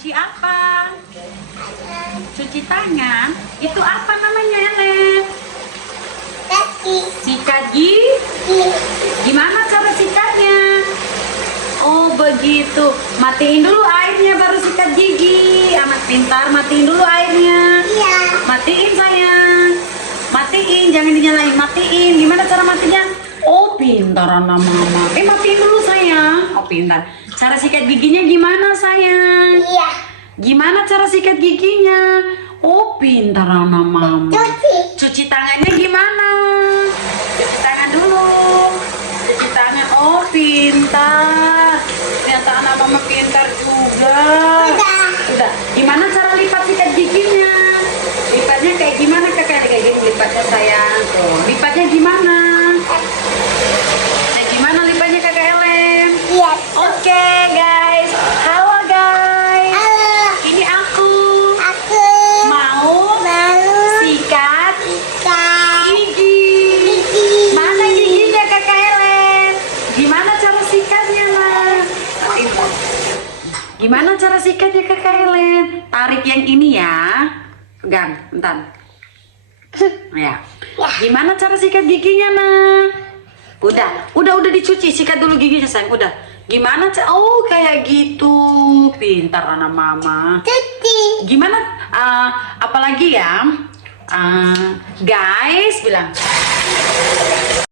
Cuci apa? Cuci tangan. Itu apa namanya, Ellen? Sikat gigi. Gimana cara sikatnya? Oh begitu. Matiin dulu airnya baru sikat gigi. Amat pintar, matiin dulu airnya. Iya. Matiin sayang. Matiin, jangan dinyalain. Matiin. Gimana cara matinya? Oh pintar anak mama. Matiin dulu sayang. Oh pintar. Cara sikat giginya gimana sayang? Iya. Gimana cara sikat giginya? Oh pintar anak mama. Cuci tangannya gimana? Cuci tangan dulu. Cuci tangan. Oh pintar. Ternyata anak mama pintar juga. Udah. Gimana cara lipat sikat giginya? Lipatnya kayak gimana kakak? Kayak gini lipatnya sayang. Tuh. Lipatnya gimana? Nah, gimana lipatnya kakak Ellen? Iya. Oke guys. Halo guys. Halo. Ini aku Aku mau mau sikat ikan gigi. gigi. Mana giginya kakak Ellen? Gimana cara sikatnya lah? Gimana cara sikatnya kakak Ellen? Tarik yang ini ya. Pegang, bentar. Ya. Gimana cara sikat giginya nah? Udah dicuci, sikat dulu giginya sayang. Udah. Gimana cara? Oh kayak gitu. Pintar anak mama. Cuci. Gimana? Apalagi ya? Guys bilang.